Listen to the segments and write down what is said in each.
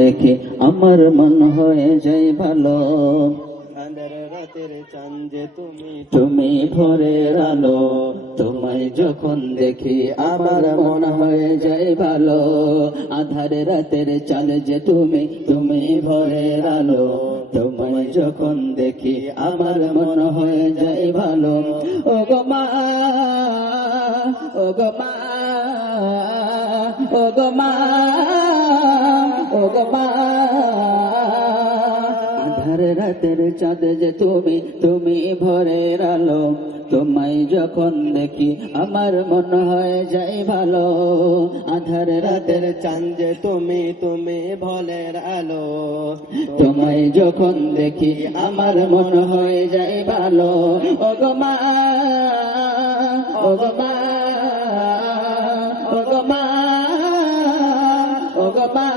দেখি আমার মন হয়ে যায় ভালো। আঁধার রাতের চাঁদ যে তুমি, তুমি ভোরের আলো, তোমায় যখন দেখি আমার মন হয়ে যায় ভালো। আধার রাতের চাঁদ যে তুমি, তুমি ভোরের আলো, তোমায় যখন দেখি আমার মন হয়ে যায় ভালো। ও গো মা, ও গো মা, ও গো মা, ও গো মা। আধার রাতের চাঁদ যে তুমি, তুমি ভোরের আলো, তোমায় যখন দেখি আমার মন হয়ে যায় ভালো। আধার রাতের চাঁদ যে তুমি, তুমি ভোরের আলো, তোমায় যখন দেখি আমার মন হয়ে যায় ভালো। ও গো মা, ও গো মা, ও গো মা, ও গো মা।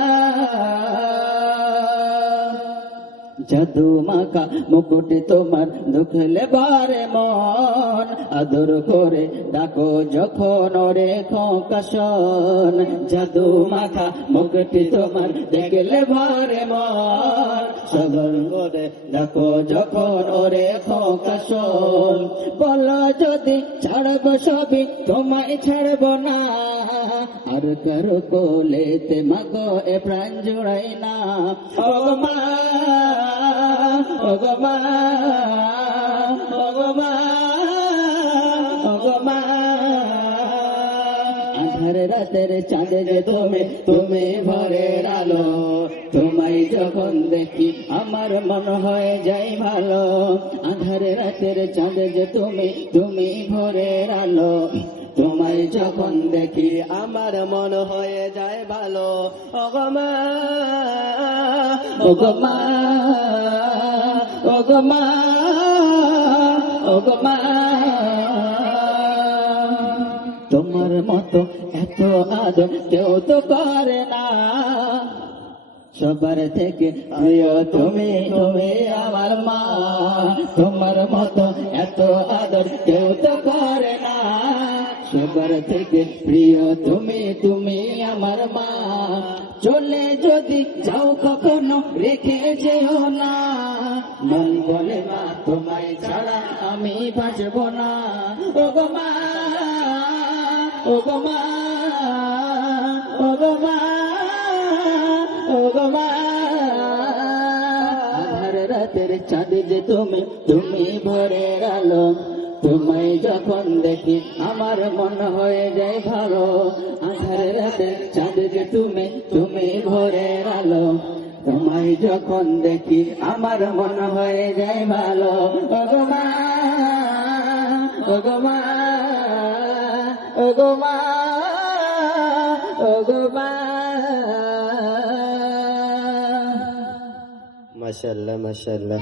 জাদু মাখা মুকুট তোমার, দুখলে বারে মন, আদর করে ডাকো যখন ওরে খোকাশন। জাদু মাখা মুকুট তোমার, দেখলে বারে মন, সবর করে ডাকো যখন ওরে খোকাশন। বলো যদি ছাড়ব সবই, তোমায় ছাড়ব না, আর কারো কোলেতে মাগো এ প্রাণ জুড়াই না। ও গো মা, ও গো মা, ও গো মা, ও গো মা। আধার রাতের চাঁদ যে তুমি, তুমি ভোরের আলো, তোমায় যখন দেখি আমার মন হয়ে যায় ভালো। আধার রাতের চাঁদ যে তুমি, তুমি ভোরের আলো, তোমায় যখন দেখি আমার মন হয়ে যায় ভালো। ও গো মা, ও গো মা, ও গো মা, ও গো মা। তোমার মতো এত আদর কেউ তো করে না, সবার থেকে প্রিয় তুমি, তুমি আমার মা। তোমার মতো এত আদর কেউ তো করে না, সবার থেকে প্রিয় তুমি, তুমি আমার মা। চলে যদি যাও কখনো রেখে যেও না, মন বলে মা তোমায় ছাড়া আমি বাঁচব না। ও গো মা, ও গো মা, ও গো মা, ও গো মা। আধার রাতের চাঁদ যে তুমি, তুমি ভোরের আলো, তোমায় যখন দেখি আমার মন হয়ে যায় ভালো। আধার রাতের চাঁদ যে তুমি, তুমি ভোরের আলো, তোমায় যখন দেখি আমার মন হয়ে যায় ভালো। ও গো মা, ও গো মা, ও গো মা, ও গো মা। মাশাআল্লাহ, মাশাআল্লাহ।